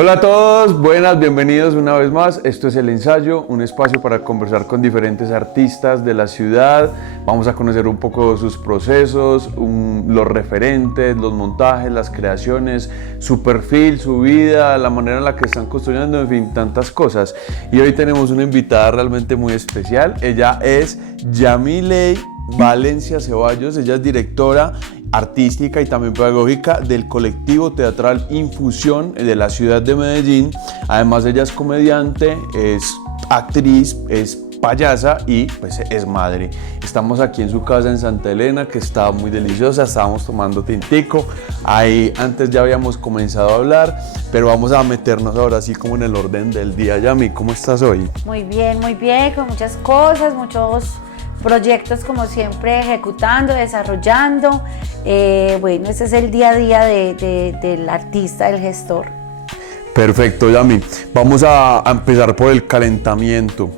Hola a todos, buenas, bienvenidos una vez más. Esto es El Ensayo, un espacio para conversar con diferentes artistas de la ciudad. Vamos a conocer un poco sus procesos, los referentes, los montajes, las creaciones, su perfil, su vida, la manera en la que están construyendo, en fin, tantas cosas. Y hoy tenemos una invitada realmente muy especial. Ella es Yamilei Valencia Ceballos, ella es directora artística y también pedagógica del colectivo teatral Infusión de la ciudad de Medellín. Además ella es comediante, es actriz, es payasa y pues es madre. Estamos aquí en su casa en Santa Elena, que está muy deliciosa, estábamos tomando tintico, ahí antes ya habíamos comenzado a hablar, pero vamos a meternos ahora sí como en el orden del día. Yami, ¿cómo estás hoy? Muy bien, con muchas cosas, muchos proyectos como siempre ejecutando, desarrollando. Bueno, ese es el día a día del artista, del gestor. Perfecto, Yami. Vamos a empezar por el calentamiento.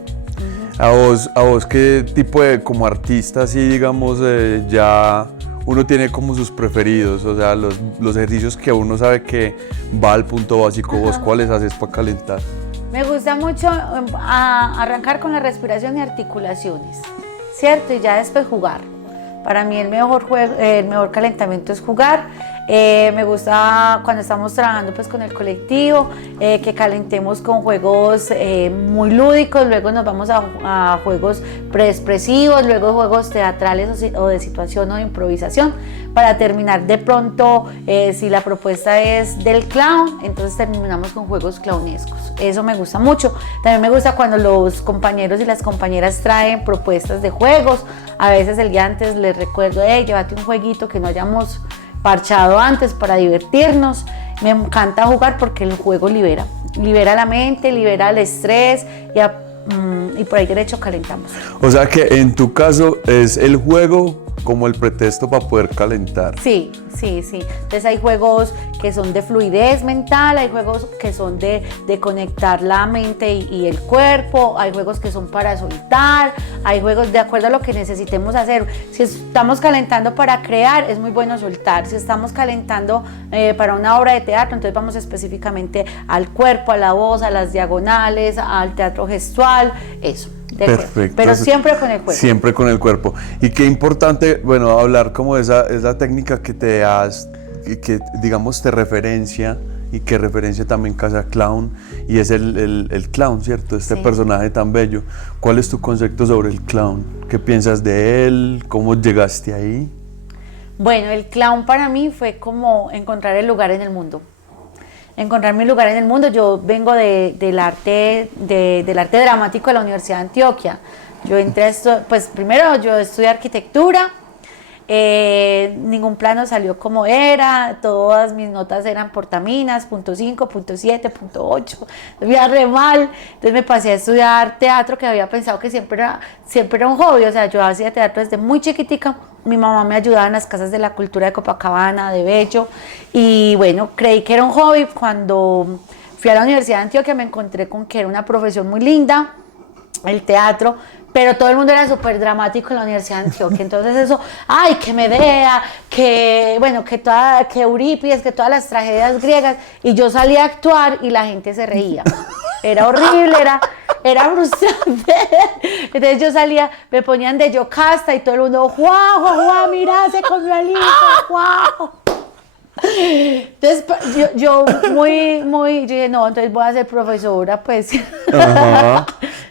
A vos, ¿qué tipo de como artista, así digamos, ya uno tiene como sus preferidos? O sea, los ejercicios que uno sabe que va al punto básico, ¿vos cuáles haces para calentar? Me gusta mucho arrancar con la respiración y articulaciones, ¿cierto? Y ya después jugar. Para mí el mejor calentamiento es jugar. Me gusta cuando estamos trabajando pues con el colectivo, que calentemos con juegos muy lúdicos, luego nos vamos a juegos preexpresivos, luego juegos teatrales o de situación o de improvisación, para terminar de pronto, si la propuesta es del clown, entonces terminamos con juegos clownescos. Eso me gusta mucho. También me gusta cuando los compañeros y las compañeras traen propuestas de juegos. A veces el día antes les recuerdo, llévate un jueguito que no hayamos parchado antes para divertirnos. Me encanta jugar porque el juego libera la mente, libera el estrés y por ahí derecho calentamos. O sea que en tu caso es el juego como el pretexto para poder calentar. Sí. Entonces hay juegos que son de fluidez mental, hay juegos que son de conectar la mente y el cuerpo, hay juegos que son para soltar, hay juegos de acuerdo a lo que necesitemos hacer. Si estamos calentando para crear, es muy bueno soltar. Si estamos calentando para una obra de teatro, entonces vamos específicamente al cuerpo, a la voz, a las diagonales, al teatro gestual, eso. Perfecto. Pero siempre con el cuerpo. Siempre con el cuerpo. Y qué importante, bueno, hablar como esa técnica que te das, que digamos te referencia y que referencia también Casa Clown, y es el clown, ¿cierto? Este personaje tan bello. ¿Cuál es tu concepto sobre el clown? ¿Qué piensas de él? ¿Cómo llegaste ahí? Bueno, el clown para mí fue como encontrar el lugar en el mundo. Encontrar mi lugar en el mundo. Yo vengo del arte dramático de la Universidad de Antioquia. Yo entré a esto, pues primero yo estudié arquitectura, ningún plano salió como era, todas mis notas eran portaminas, .5, .7, .8, me iba re mal. Entonces me pasé a estudiar teatro, que había pensado que siempre era un hobby. O sea, yo hacía teatro desde muy chiquitica. Mi mamá me ayudaba en las casas de la cultura de Copacabana, de Bello, y bueno, creí que era un hobby. Cuando fui a la Universidad de Antioquia me encontré con que era una profesión muy linda, el teatro, pero todo el mundo era súper dramático en la Universidad de Antioquia. Entonces eso, que Medea, que Eurípides, que todas las tragedias griegas, y yo salía a actuar y la gente se reía. Era horrible, era frustrante. Entonces yo salía, me ponían de Yocasta y todo el mundo, ¡guau, mira, se comió el hijo, guau! Entonces yo dije, no, entonces voy a ser profesora, pues.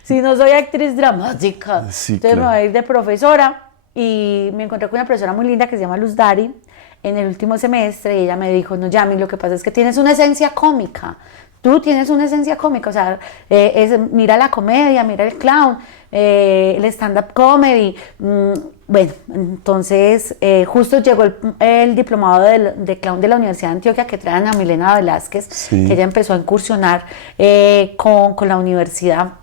Si no soy actriz dramática. Sí, entonces claro. me voy a ir de profesora, y me encontré con una profesora muy linda que se llama Luz Dari en el último semestre, y ella me dijo, no, Yami, lo que pasa es que tienes una esencia cómica. Tú tienes una esencia cómica, o sea, mira la comedia, mira el clown, el stand-up comedy. Bueno, entonces justo llegó el diplomado de clown de la Universidad de Antioquia, que trae a Ana Milena Velázquez, Sí. que ella empezó a incursionar con la universidad.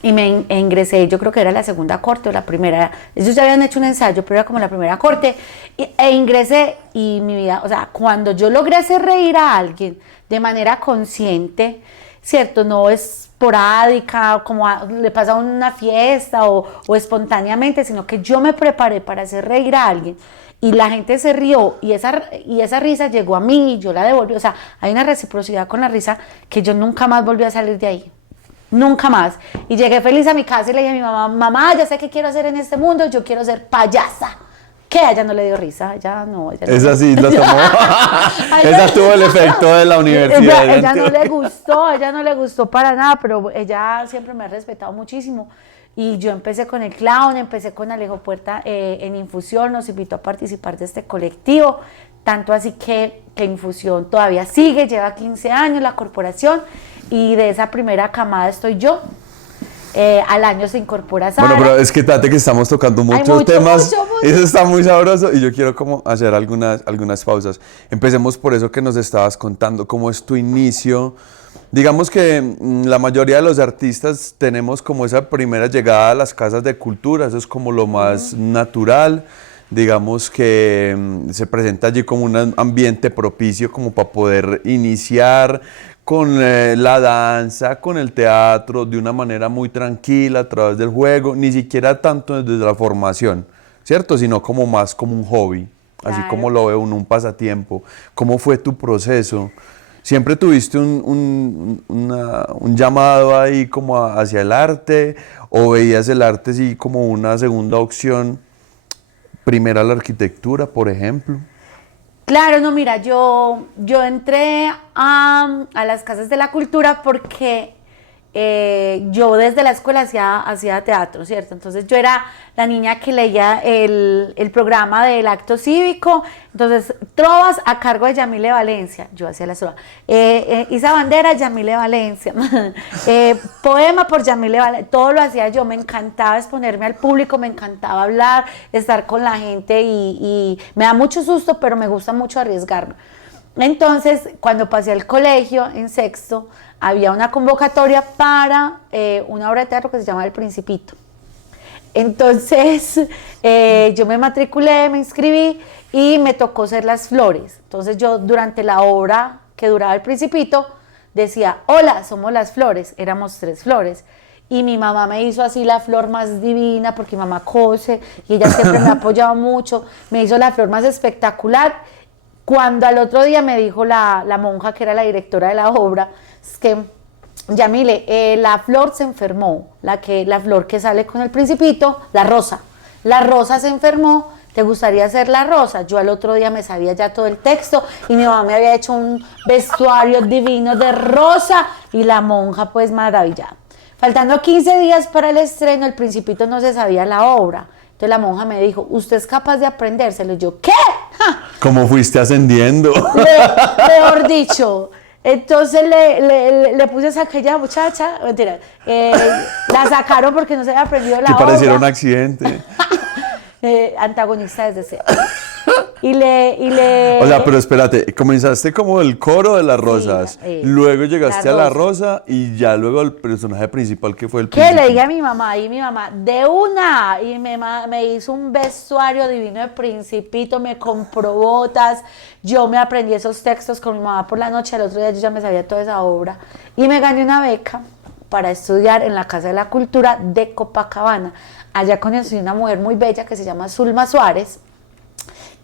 Y me ingresé, yo creo que era la segunda corte o la primera. Ellos ya habían hecho un ensayo, pero era como la primera corte. E ingresé, y mi vida, o sea, cuando yo logré hacer reír a alguien de manera consciente, ¿cierto? No esporádica, como le pasa a una fiesta o espontáneamente, sino que yo me preparé para hacer reír a alguien. y la gente se rió y esa risa llegó a mí y yo la devolví. O sea, hay una reciprocidad con la risa que yo nunca más volví a salir de ahí. Nunca más. Y llegué feliz a mi casa y le dije a mi mamá, mamá, ya sé qué quiero hacer en este mundo, yo quiero ser payasa. ¿Qué? A ella no le dio risa, ella no. Esa sí lo tomó. Esa tuvo el efecto de la universidad. Ella no le gustó para nada, pero ella siempre me ha respetado muchísimo. Y yo empecé con el clown, empecé con Alejo Puerta en Infusión, nos invitó a participar de este colectivo, tanto así que Infusión todavía sigue, lleva 15 años la corporación, y de esa primera camada estoy yo. Al año se incorpora Sara. Bueno, pero es que date que estamos tocando muchos temas, mucho. Eso está muy sabroso y yo quiero como hacer algunas pausas. Empecemos por eso que nos estabas contando, cómo es tu inicio. Digamos que la mayoría de los artistas tenemos como esa primera llegada a las casas de cultura, eso es como lo más natural. Digamos que se presenta allí como un ambiente propicio como para poder iniciar con la danza, con el teatro, de una manera muy tranquila, a través del juego, ni siquiera tanto desde la formación, ¿cierto? Sino como más como un hobby, claro. Así como lo veo un pasatiempo. ¿Cómo fue tu proceso? ¿Siempre tuviste un llamado ahí como hacia el arte o veías el arte así como una segunda opción, primera la arquitectura, por ejemplo? Claro, no, mira, yo entré a las casas de la cultura porque yo desde la escuela hacía teatro, ¿cierto? Entonces yo era la niña que leía el programa del acto cívico, entonces trovas a cargo de Yamile Valencia, yo hacía la trova, Isa Bandera, Yamile Valencia, poema por Yamile Valencia, todo lo hacía yo, me encantaba exponerme al público, me encantaba hablar, estar con la gente y me da mucho susto, pero me gusta mucho arriesgarme. Entonces, cuando pasé al colegio, en sexto, había una convocatoria para una obra de teatro que se llama El Principito. Entonces, yo me matriculé, me inscribí y me tocó ser las flores. Entonces, yo durante la obra que duraba El Principito, decía, hola, somos las flores, éramos 3 flores. Y mi mamá me hizo así la flor más divina, porque mi mamá cose, y ella siempre me ha apoyado mucho, me hizo la flor más espectacular. Cuando al otro día me dijo la monja, que era la directora de la obra, es que, Yamile, la flor se enfermó, la flor que sale con El Principito, la rosa se enfermó, ¿te gustaría hacer la rosa? Yo al otro día me sabía ya todo el texto y mi mamá me había hecho un vestuario divino de rosa y la monja pues maravillada. Faltando 15 días para el estreno, El Principito no se sabía la obra. Entonces la monja me dijo, ¿usted es capaz de aprendérselo? Y yo, ¿qué? ¡Ja! ¿Cómo fuiste ascendiendo? Mejor dicho. Entonces le puse a aquella muchacha, mentira, la sacaron porque no se había aprendido la obra. Que pareciera un accidente. Antagonista desde cero. O sea, pero espérate, comenzaste como el coro de las rosas, luego llegaste a la rosa y ya luego el personaje principal que fue el príncipe. ¿Qué le dije a mi mamá? Y mi mamá, de una, y me hizo un vestuario divino de Principito, me compró botas, yo me aprendí esos textos con mi mamá por la noche, al otro día yo ya me sabía toda esa obra y me gané una beca para estudiar en la Casa de la Cultura de Copacabana. Allá conocí una mujer muy bella que se llama Zulma Suárez,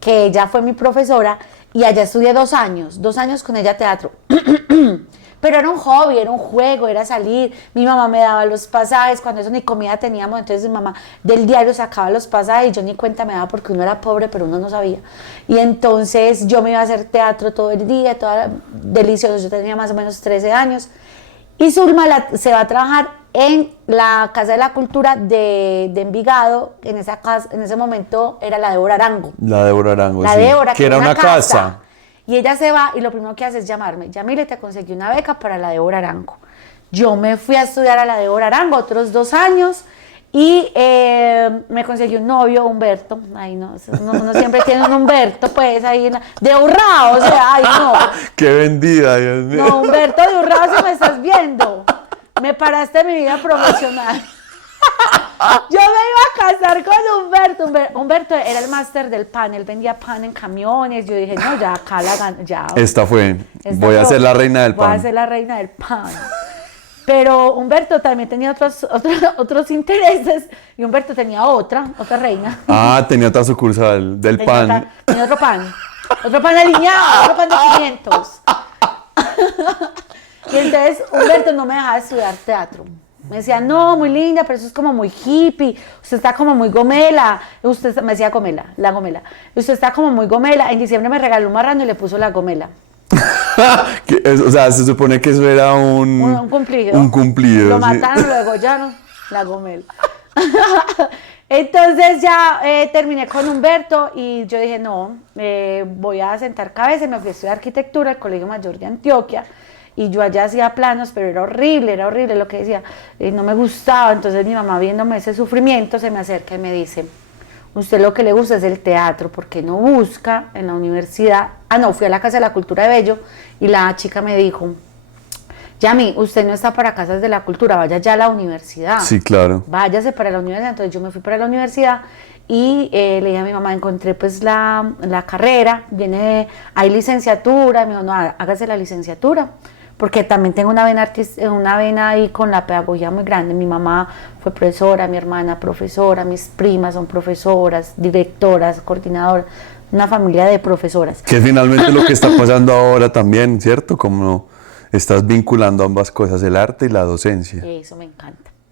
que ella fue mi profesora, y allá estudié 2 años con ella teatro. Pero era un hobby, era un juego, era salir. Mi mamá me daba los pasajes, cuando eso ni comida teníamos, entonces mi mamá del diario sacaba los pasajes y yo ni cuenta me daba porque uno era pobre, pero uno no sabía. Y entonces yo me iba a hacer teatro todo el día, delicioso, yo tenía más o menos 13 años. Y Zulma se va a trabajar en la Casa de la Cultura de Envigado. En ese momento era la Débora Arango. La Débora Arango, la sí. Débora, que era una casa. Y ella se va y lo primero que hace es llamarme. Yamile, te conseguí una beca para la Débora Arango. Yo me fui a estudiar a la Débora Arango otros 2 años y me conseguí un novio, Humberto. Ay, no, uno siempre tiene un Humberto, pues, ahí de Urrao, o sea, ay, no. ¡Qué vendida, Dios mío! No, Humberto de Urrao, si me estás viendo, me paraste mi vida profesional. Yo me iba a casar con Humberto. Humberto era el máster del pan, él vendía pan en camiones. Yo dije, no, ya acá la gano, ya. Voy a ser la reina del pan. Voy a ser la reina del pan. Pero Humberto también tenía otros intereses y Humberto tenía otra reina. Ah, tenía otra sucursal del pan. Tenía otro pan alineado, otro pan de 500. Y entonces Humberto no me dejaba estudiar teatro. Me decía, no, muy linda, pero eso es como muy hippie, usted está como muy gomela, me decía gomela, la gomela, usted está como muy gomela. En diciembre me regaló un marrano y le puso la gomela. O sea, se supone que eso era un cumplido. Un cumplido. Lo mataron, lo degollaron, la gomela. Entonces ya terminé con Humberto y yo dije, no, voy a sentar cabeza y me fui a estudiar arquitectura al Colegio Mayor de Antioquia. Y yo allá hacía planos, pero era horrible lo que decía, no me gustaba. Entonces mi mamá, viéndome ese sufrimiento, se me acerca y me dice, usted lo que le gusta es el teatro, ¿por qué no busca en la universidad? Ah, no, fui a la Casa de la Cultura de Bello y la chica me dijo, Yami, usted no está para Casas de la Cultura, vaya ya a la universidad. Sí, claro. Váyase para la universidad. Entonces yo me fui para la universidad y le dije a mi mamá, encontré pues la carrera, hay licenciatura, me dijo, no, hágase la licenciatura, porque también tengo una vena ahí con la pedagogía muy grande. Mi mamá fue profesora, mi hermana profesora, mis primas son profesoras, directoras, coordinadoras, una familia de profesoras. Que finalmente lo que está pasando ahora también, ¿cierto? Como estás vinculando ambas cosas, el arte y la docencia. Eso me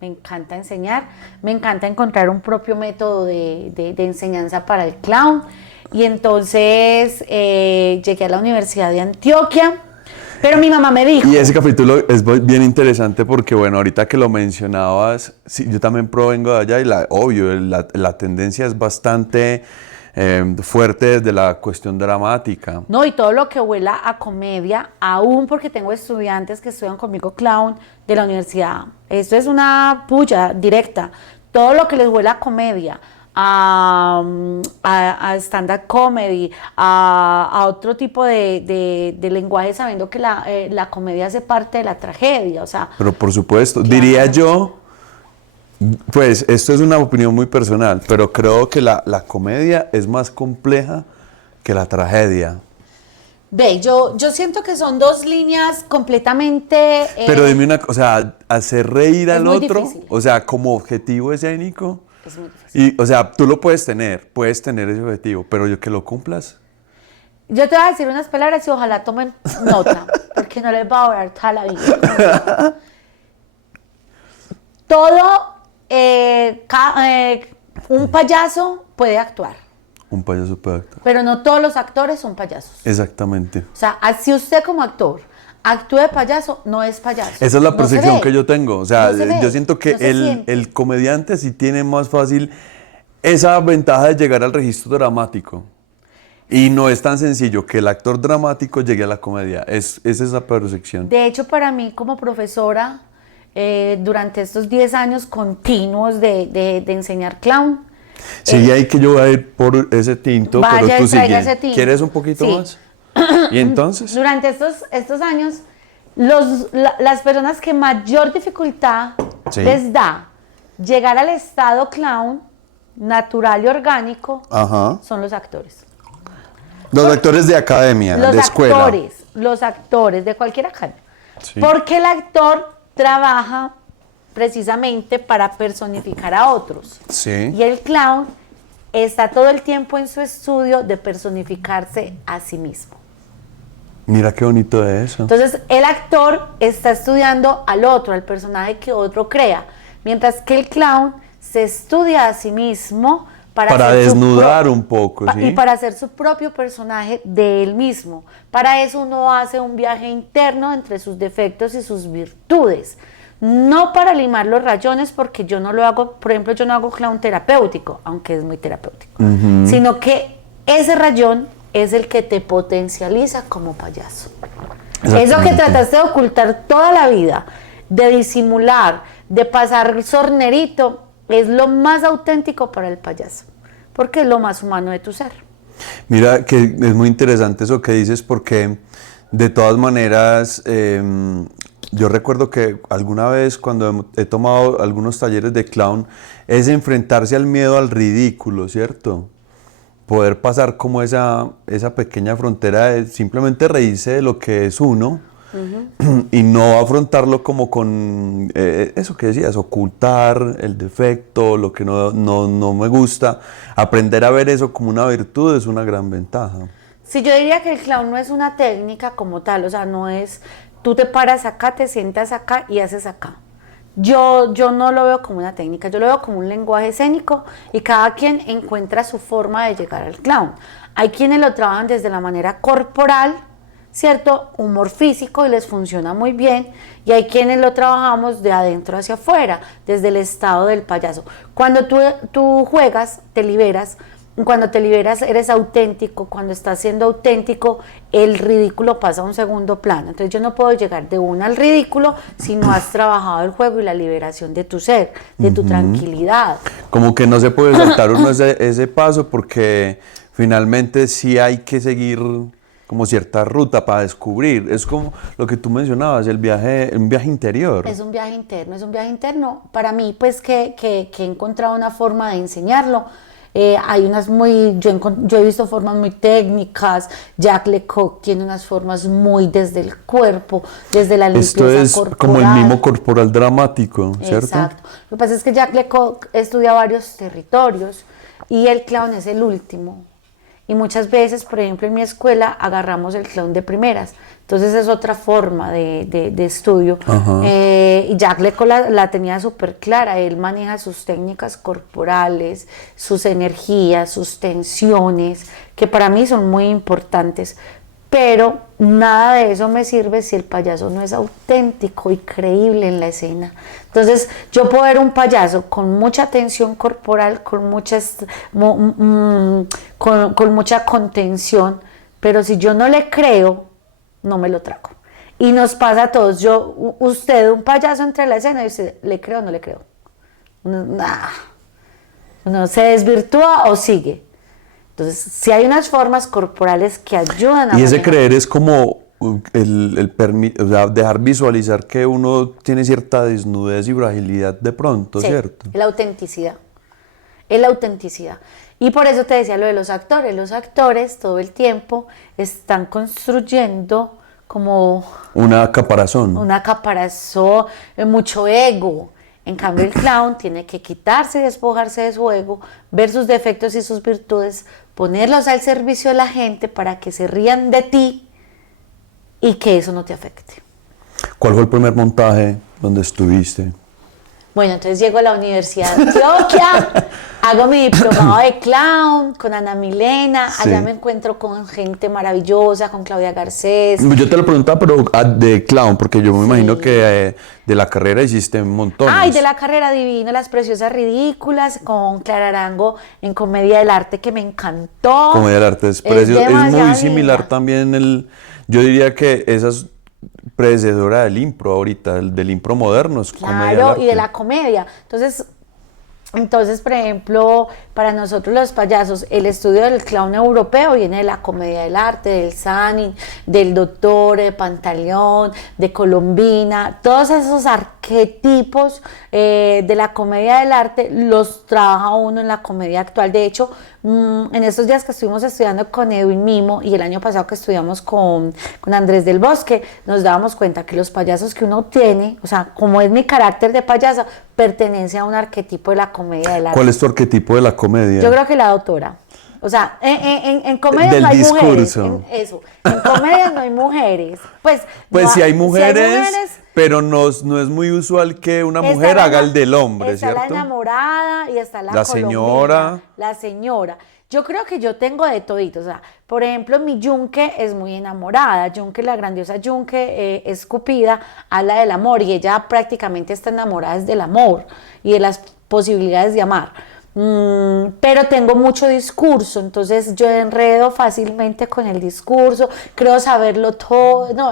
encanta enseñar, me encanta encontrar un propio método de enseñanza para el clown. Y entonces llegué a la Universidad de Antioquia. Pero mi mamá me dijo... Y ese capítulo es bien interesante porque, bueno, ahorita que lo mencionabas, sí, yo también provengo de allá y obvio, la tendencia es bastante fuerte desde la cuestión dramática. No, y todo lo que huela a comedia, aún porque tengo estudiantes que estudian conmigo clown de la universidad. Esto es una puya directa. Todo lo que les huela a comedia, a stand-up comedy, a otro tipo de lenguaje, sabiendo que la comedia hace parte de la tragedia, o sea... Pero por supuesto, claro. Diría yo, pues esto es una opinión muy personal, pero creo que la comedia es más compleja que la tragedia. Ve, yo siento que son dos líneas completamente... Pero dime una cosa, o sea, hacer reír al otro, difícil. O sea, como objetivo escénico... Es muy difícil. Y, o sea, tú lo puedes tener ese objetivo, pero yo que lo cumplas. Yo te voy a decir unas palabras y ojalá tomen nota, porque no les va a durar toda la vida. Un payaso puede actuar. Un payaso puede actuar. Pero no todos los actores son payasos. Exactamente. O sea, si usted como actor actúe de payaso, no es payaso. Esa es la percepción que yo tengo. O sea, yo siento que el comediante sí tiene más fácil esa ventaja de llegar al registro dramático. Y no es tan sencillo que el actor dramático llegue a la comedia. Es esa percepción. De hecho, para mí como profesora, durante estos 10 años continuos de enseñar clown. Sigue ahí que yo voy a ir por ese tinto, vaya, pero tú sigue. ese tinto. ¿Quieres un poquito Sí. más? Y entonces... Durante estos años, las personas que mayor dificultad Sí. les da llegar al estado clown natural y orgánico Ajá. son los actores. Los actores de academia, de escuela. Los actores de cualquier academia. Sí. Porque el actor trabaja precisamente para personificar a otros. Sí. Y el clown está todo el tiempo en su estudio de personificarse a sí mismo. Mira qué bonito es eso. Entonces, el actor está estudiando al otro, al personaje que otro crea, mientras que el clown se estudia a sí mismo para desnudar un poco, ¿sí? Y para hacer su propio personaje de él mismo. Para eso uno hace un viaje interno entre sus defectos y sus virtudes. No para limar los rayones, porque yo no lo hago, por ejemplo, yo no hago clown terapéutico, aunque es muy terapéutico, sino que ese rayón es el que te potencializa como payaso. Eso que trataste de ocultar toda la vida, de disimular, de pasar sornerito, es lo más auténtico para el payaso, porque es lo más humano de tu ser. Mira que es muy interesante eso que dices, porque de todas maneras, yo recuerdo que alguna vez cuando he tomado algunos talleres de clown, es enfrentarse al miedo al ridículo, ¿cierto? Poder pasar como esa pequeña frontera de simplemente reírse de lo que es uno, y no afrontarlo como con eso que decías, ocultar el defecto, lo que no me gusta. Aprender a ver eso como una virtud es una gran ventaja. Sí, yo diría que el clown no es una técnica como tal, o sea, no es, tú te paras acá, te sientas acá y haces acá. Yo no lo veo como una técnica, yo lo veo como un lenguaje escénico y cada quien encuentra su forma de llegar al clown. Hay quienes lo trabajan desde la manera corporal, ¿cierto? Humor físico y les funciona muy bien, y hay quienes lo trabajamos de adentro hacia afuera, desde el estado del payaso. Cuando tú juegas, te liberas. Cuando te liberas eres auténtico, cuando estás siendo auténtico el ridículo pasa a un segundo plano. Entonces yo no puedo llegar de una al ridículo si no has trabajado el juego y la liberación de tu ser, de tu tranquilidad. Como que no se puede saltar uno ese paso porque finalmente sí hay que seguir como cierta ruta para descubrir. Es como lo que tú mencionabas, un viaje interior. Es un viaje interno, es un viaje interno. Para mí, pues que he encontrado una forma de enseñarlo. Hay unas yo he visto formas muy técnicas. Jacques Lecoq tiene unas formas muy desde el cuerpo, desde la limpieza corporal. Esto es como el mimo corporal dramático, ¿cierto? Exacto. Lo que pasa es que Jacques Lecoq estudia varios territorios y el clown es el último. Y muchas veces, por ejemplo, en mi escuela agarramos el clown de primeras. Entonces es otra forma de estudio. Y Jacques Lecoq la tenía súper clara. Él maneja sus técnicas corporales, sus energías, sus tensiones, que para mí son muy importantes. Pero nada de eso me sirve si el payaso no es auténtico y creíble en la escena. Entonces yo puedo ver un payaso con mucha tensión corporal, con mucha contención, pero si yo no le creo, no me lo trago. Y nos pasa a todos. Usted, un payaso entre la escena y usted, ¿le creo o no le creo? Uno se desvirtúa o sigue. Entonces, si hay unas formas corporales que ayudan a... Y ese creer es como o sea, dejar visualizar que uno tiene cierta desnudez y fragilidad de pronto, sí, ¿cierto? La autenticidad. Es la autenticidad. Y por eso te decía lo de los actores. Los actores todo el tiempo están construyendo como... Una caparazón. Una caparazón, mucho ego. En cambio, el clown tiene que quitarse y despojarse de su ego, ver sus defectos y sus virtudes, ponerlos al servicio de la gente para que se rían de ti y que eso no te afecte. ¿Cuál fue el primer montaje donde estuviste? Bueno, entonces llego a la Universidad de Antioquia, hago mi diplomado de clown con Ana Milena, Sí. allá me encuentro con gente maravillosa, con Claudia Garcés. Yo te lo preguntaba, pero de clown, porque yo me imagino que de la carrera hiciste un montón. Ay, de la carrera divino, Las Preciosas Ridículas, con Clara Arango en Comedia del Arte, que me encantó. Comedia del Arte es precioso. Es demasiado muy similar linda. también yo diría que esa es predecesora del impro ahorita, del impro moderno. Es Comedia del Claro, Arte. y de la comedia. Entonces, por ejemplo, para nosotros los payasos, el estudio del clown europeo viene de la comedia del arte, del Sanin, del Dottore, de Pantaleón, de Colombina. Todos esos arquetipos de la comedia del arte los trabaja uno en la comedia actual. De hecho, en estos días que estuvimos estudiando con Edwin Mimo y el año pasado que estudiamos con Andrés del Bosque, nos dábamos cuenta que los payasos que uno tiene, o sea, como es mi carácter de payasa, pertenece a un arquetipo de la comedia del arte. ¿Cuál es tu arquetipo de la comedia? Yo creo que la doctora. O sea, en comedia Del no hay discurso. mujeres. En comedia no hay mujeres. Pues sí hay mujeres, mujeres, pero no es muy usual que una está mujer la haga ena- el del hombre, está ¿cierto? la enamorada y está la señora. colombina, la señora. Yo creo que yo tengo de todito. O sea, por ejemplo, mi Yunque es muy enamorada. Yunque, la grandiosa Yunque, es Cupida, habla del amor y ella prácticamente está enamorada del amor y de las posibilidades de amar. Pero tengo mucho discurso, entonces yo enredo fácilmente con el discurso, creo saberlo todo, no,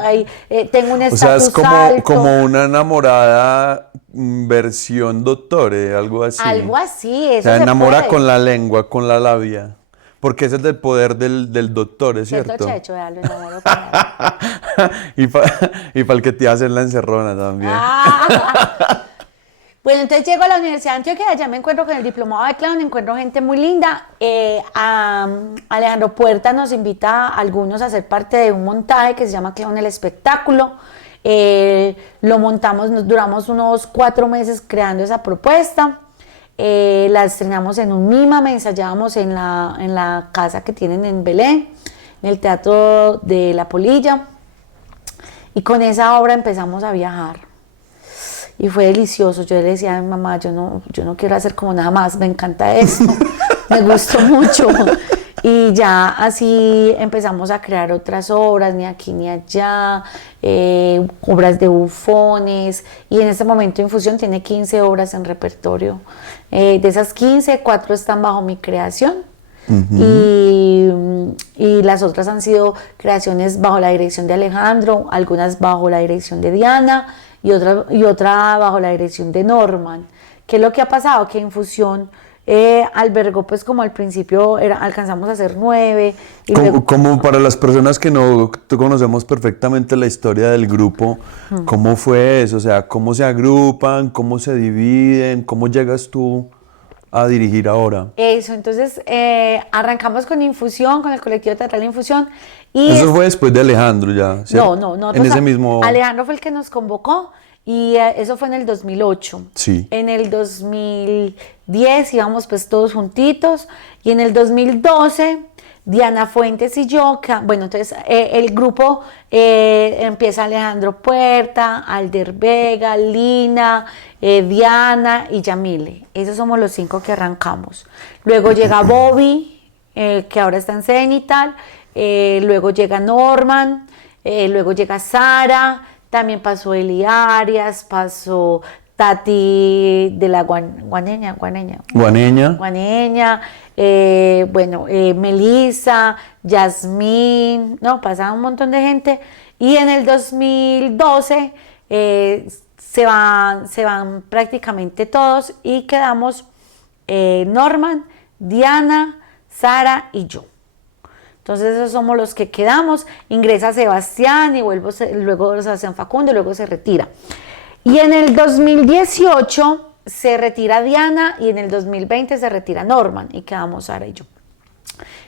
tengo un O sea, es estatus alto. como una enamorada versión Dottore, algo así. Algo así, eso O sea, se enamora puede. con la lengua, con la labia. Porque ese es el poder del Dottore, Cierto, ¿cierto? Checho, vea, lo enamoro con la- y para el que te hace en la encerrona también. Ah, Bueno, entonces llego a la Universidad de Antioquia, allá me encuentro con el diplomado de clown, encuentro gente muy linda. Alejandro Puerta nos invita a algunos a ser parte de un montaje que se llama Clown el Espectáculo. Lo montamos, duramos unos 4 meses creando esa propuesta. La estrenamos en un MIMA, ensayábamos en la casa que tienen en Belén, en el Teatro de la Polilla. Y con esa obra empezamos a viajar. Y fue delicioso. Yo le decía a mi mamá, yo no quiero hacer como nada más, me encanta esto, me gustó mucho. Y ya así empezamos a crear otras obras, ni aquí ni allá, obras de bufones. Y en este momento Infusión tiene 15 obras en repertorio. De esas 15, 4 están bajo mi creación. Y las otras han sido creaciones bajo la dirección de Alejandro, algunas bajo la dirección de Diana y otra bajo la dirección de Norman. ¿Qué es lo que ha pasado? Que Infusión albergó, pues como al principio alcanzamos a ser 9. Y como para las personas que no conocemos perfectamente la historia del grupo, ¿cómo fue eso? O sea, ¿cómo se agrupan? ¿Cómo se dividen? ¿Cómo llegas tú a dirigir ahora? Eso, entonces arrancamos con Infusión, con el colectivo teatral Infusión. Y eso fue después de Alejandro ya, ¿cierto? No. En ese mismo... Alejandro fue el que nos convocó y eso fue en el 2008. Sí. En el 2010 íbamos pues todos juntitos y en el 2012 Diana Fuentes y yo, bueno, entonces el grupo empieza Alejandro Puerta, Alder Vega, Lina, Diana y Yamile. Esos somos los 5 que arrancamos. Luego llega Bobby, que ahora está en Cenital. Luego llega Norman, luego llega Sara, también pasó Eli Arias, pasó Tati de la Guaneña, Melissa, Yasmín, no, pasaba un montón de gente. Y en el 2012 se van prácticamente todos y quedamos Norman, Diana, Sara y yo. Entonces esos somos los que quedamos. Ingresa Sebastián y luego Sebastián Facundo y luego se retira. Y en el 2018 se retira Diana y en el 2020 se retira Norman y quedamos Sara y yo.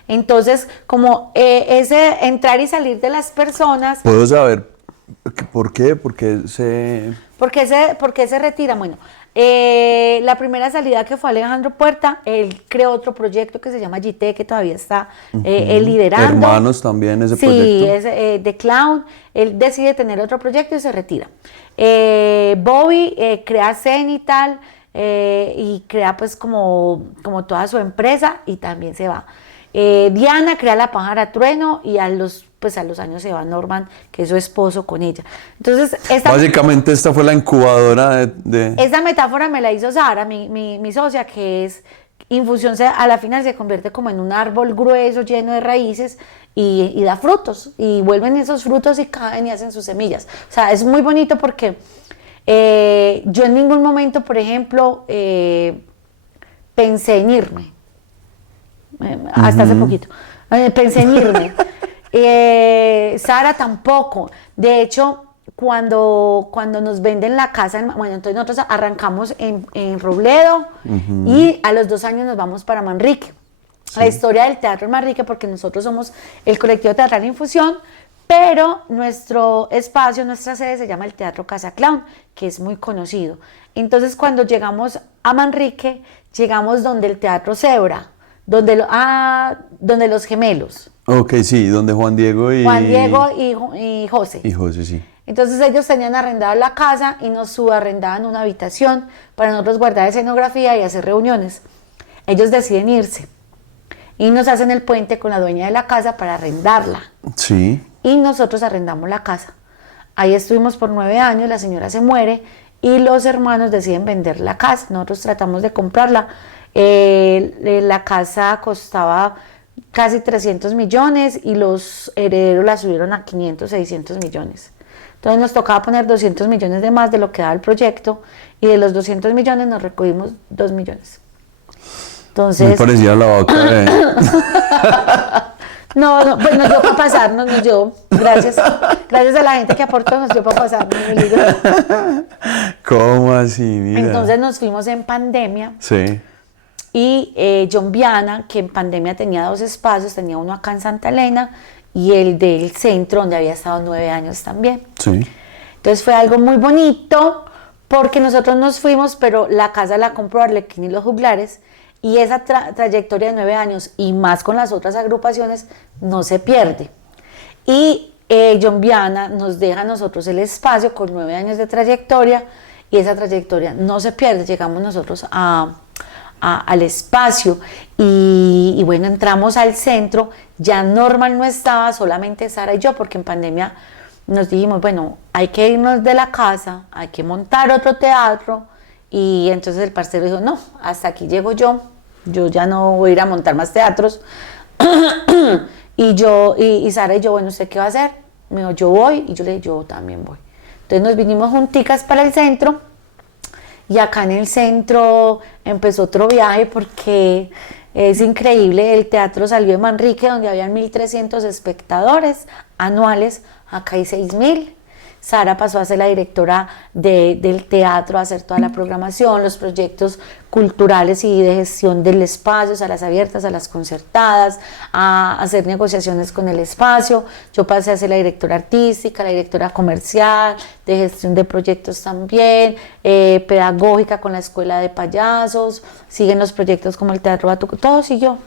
Entonces, como ese entrar y salir de las personas... ¿Puedo saber por qué? ¿Por qué se retira? Bueno, la primera salida que fue Alejandro Puerta, él creó otro proyecto que se llama GT, que todavía está él liderando. Hermanos también ese proyecto. Sí, es de Clown. Él decide tener otro proyecto y se retira. Bobby crea Cenital y crea pues como toda su empresa y también se va. Diana crea La Pájara Trueno y a los años se va Norman, que es su esposo, con ella. Entonces, básicamente esta fue la incubadora de... Esta metáfora me la hizo Sara, mi socia, que es Infusión, a la final se convierte como en un árbol grueso, lleno de raíces y da frutos. Y vuelven esos frutos y caen y hacen sus semillas. O sea, es muy bonito porque yo en ningún momento, por ejemplo, pensé en irme. Hasta hace poquito. Pensé en irme. Sara tampoco. De hecho, cuando nos venden la casa, entonces nosotros arrancamos en Robledo y a los 2 años nos vamos para Manrique. Sí. La historia del teatro en Manrique, porque nosotros somos el colectivo teatral Infusión, pero nuestro espacio, nuestra sede se llama el Teatro Casa Clown, que es muy conocido. Entonces, cuando llegamos a Manrique, llegamos donde el Teatro Zebra, donde los gemelos. Ok, sí, donde Juan Diego y José. Y José, sí. Entonces ellos tenían arrendada la casa y nos subarrendaban una habitación para nosotros guardar escenografía y hacer reuniones. Ellos deciden irse y nos hacen el puente con la dueña de la casa para arrendarla. Sí. Y nosotros arrendamos la casa. Ahí estuvimos por 9 años, la señora se muere y los hermanos deciden vender la casa. Nosotros tratamos de comprarla. La casa costaba casi 300 millones y los herederos la subieron a 500, 600 millones. Entonces nos tocaba poner 200 millones de más de lo que daba el proyecto y de los 200 millones nos recogimos 2 millones. Entonces... Me parecía la vaca. No, no, pues nos dio para pasar, nos dio, gracias a la gente que aportó, nos dio para pasar el libro. ¿Cómo así? Mira. Entonces nos fuimos en pandemia. Sí. Y John Viana, que en pandemia tenía 2 espacios, tenía uno acá en Santa Elena y el del centro, donde había estado 9 años también. Sí. Entonces fue algo muy bonito, porque nosotros nos fuimos, pero la casa la compró Arlequín y los Juglares, y esa trayectoria de 9 años, y más con las otras agrupaciones, no se pierde. Y John Viana nos deja a nosotros el espacio con 9 años de trayectoria, y esa trayectoria no se pierde. Llegamos nosotros al espacio y bueno, entramos al centro. Ya Normal no estaba, solamente Sara y yo, porque en pandemia nos dijimos, bueno, hay que irnos de la casa, hay que montar otro teatro. Y entonces el parcero dijo, no, hasta aquí llego yo ya no voy a ir a montar más teatros. y Sara y yo, bueno, ¿usted qué va a hacer? Me dijo, yo voy. Y yo le dije, yo también voy. Entonces nos vinimos junticas para el centro, y acá en el centro empezó otro viaje, porque es increíble. El teatro salió de Manrique, donde habían 1.300 espectadores anuales, acá hay 6.000. Sara pasó a ser la directora del teatro, a hacer toda la programación, los proyectos culturales y de gestión del espacio, salas abiertas, salas concertadas, a hacer negociaciones con el espacio. Yo pasé a ser la directora artística, la directora comercial, de gestión de proyectos también, pedagógica con la escuela de payasos. Siguen los proyectos como el Teatro Batuco, todo siguió.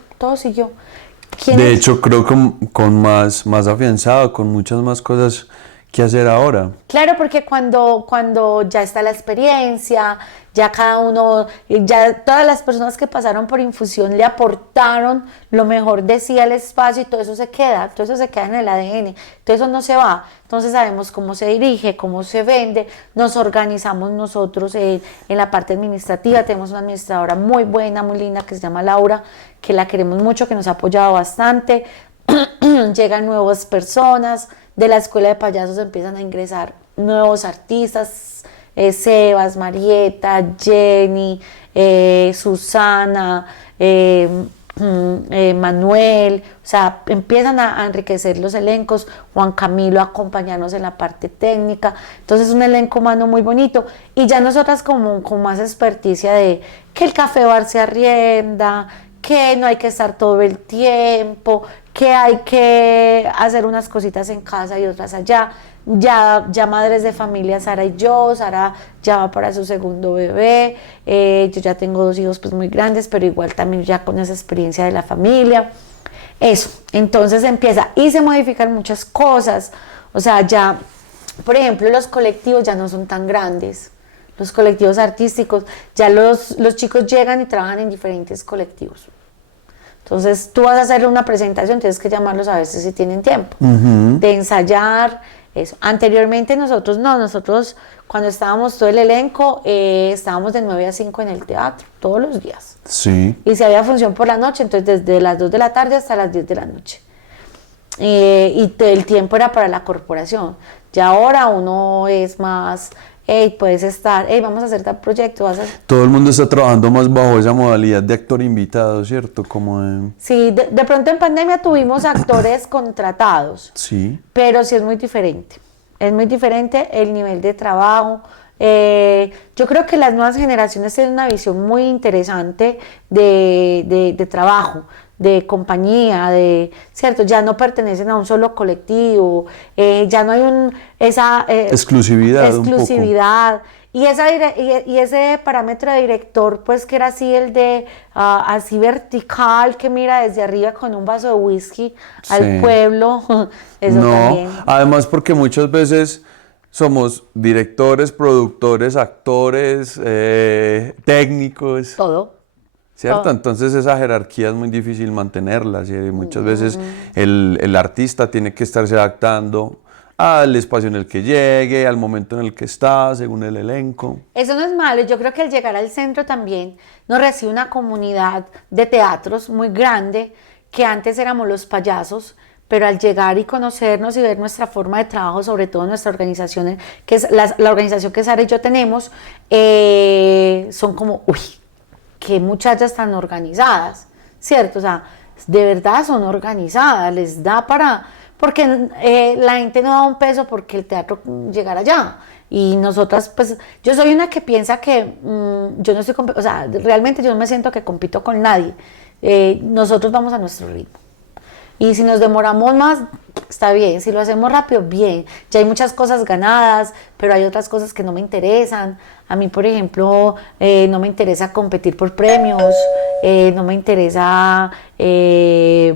De hecho, creo que con más afianzado, con muchas más cosas que hacer ahora. Claro, porque cuando ya está la experiencia, ya cada uno, ya todas las personas que pasaron por infusión le aportaron lo mejor de sí al espacio, y todo eso se queda en el ADN, todo eso no se va. Entonces sabemos cómo se dirige, cómo se vende, nos organizamos nosotros en la parte administrativa. Tenemos una administradora muy buena, muy linda, que se llama Laura, que la queremos mucho, que nos ha apoyado bastante. Llegan nuevas personas, de la escuela de payasos empiezan a ingresar nuevos artistas, Sebas, Marieta, Jenny, Susana, Manuel. O sea, empiezan a enriquecer los elencos. Juan Camilo a acompañarnos en la parte técnica. Entonces, un elenco humano muy bonito, y ya nosotras con más experticia de que el café bar se arrienda, que no hay que estar todo el tiempo, que hay que hacer unas cositas en casa y otras allá. Ya madres de familia, Sara y yo. Sara ya va para su segundo bebé. Yo ya tengo 2 hijos pues muy grandes, pero igual también ya con esa experiencia de la familia. Eso, entonces empieza y se modifican muchas cosas. O sea, ya, por ejemplo, los colectivos ya no son tan grandes. Los colectivos artísticos, ya los chicos llegan y trabajan en diferentes colectivos. Entonces, tú vas a hacer una presentación, tienes que llamarlos a ver si tienen tiempo de ensayar, eso. Anteriormente nosotros cuando estábamos todo el elenco, estábamos de 9 a 5 en el teatro, todos los días. Sí. Y si había función por la noche, entonces desde las 2 de la tarde hasta las 10 de la noche. Y el tiempo era para la corporación. Ya ahora uno es más... puedes estar, vamos a hacer tal proyecto. Todo el mundo está trabajando más bajo esa modalidad de actor invitado, ¿cierto? Sí, de pronto en pandemia tuvimos actores contratados. Sí. Pero sí es muy diferente. Es muy diferente el nivel de trabajo. Yo creo que las nuevas generaciones tienen una visión muy interesante de trabajo, de compañía, ¿cierto? Ya no pertenecen a un solo colectivo, ya no hay esa exclusividad. Y ese parámetro de director, pues que era así, el de así vertical, que mira desde arriba con un vaso de whisky al pueblo, eso también. Además porque muchas veces somos directores, productores, actores, técnicos. Todo. ¿Cierto? Entonces esa jerarquía es muy difícil mantenerla, ¿sí? Muchas veces el artista tiene que estarse adaptando al espacio en el que llegue, al momento en el que está, según el elenco. Eso no es malo. Yo creo que al llegar al centro también nos recibe una comunidad de teatros muy grande, que antes éramos los payasos, pero al llegar y conocernos y ver nuestra forma de trabajo, sobre todo nuestra organización, que es la organización que Sara y yo tenemos, son como, uy, qué muchachas tan organizadas, ¿cierto? O sea, de verdad son organizadas, les da porque la gente no da un peso porque el teatro llegara allá. Y nosotras, pues, yo soy una que piensa que yo no estoy, o sea, realmente yo no me siento que compito con nadie. Nosotros vamos a nuestro ritmo. Y si nos demoramos más, está bien. Si lo hacemos rápido, bien. Ya hay muchas cosas ganadas, pero hay otras cosas que no me interesan. A mí, por ejemplo, no me interesa competir por premios, no me interesa que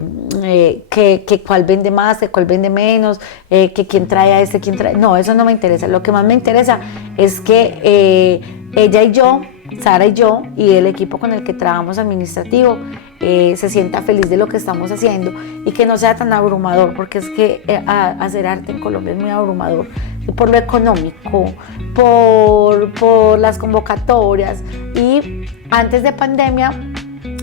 cuál vende más, que cuál vende menos, que quién trae a quién trae. No, eso no me interesa. Lo que más me interesa es que ella y yo, Sara y yo, y el equipo con el que trabajamos administrativo, se sienta feliz de lo que estamos haciendo y que no sea tan abrumador, porque es que hacer arte en Colombia es muy abrumador, por lo económico, por las convocatorias. Y antes de pandemia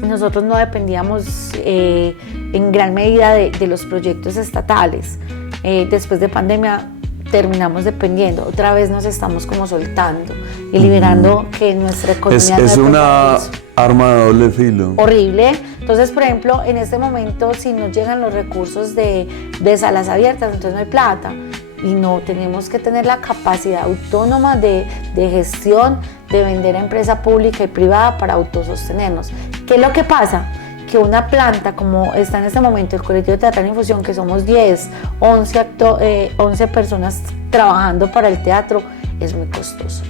nosotros no dependíamos en gran medida de los proyectos estatales. Después de pandemia terminamos dependiendo, otra vez nos estamos como soltando y liberando que nuestra economía es una arma de doble filo. Horrible. Entonces, por ejemplo, en este momento, si nos llegan los recursos de salas abiertas, entonces no hay plata y no tenemos que tener la capacidad autónoma de gestión, de vender a empresa pública y privada para autosostenernos. ¿Qué es lo que pasa? Que una planta como está en este momento el Colectivo Teatral Infusión, que somos 10, 11 personas trabajando para el teatro, es muy costoso.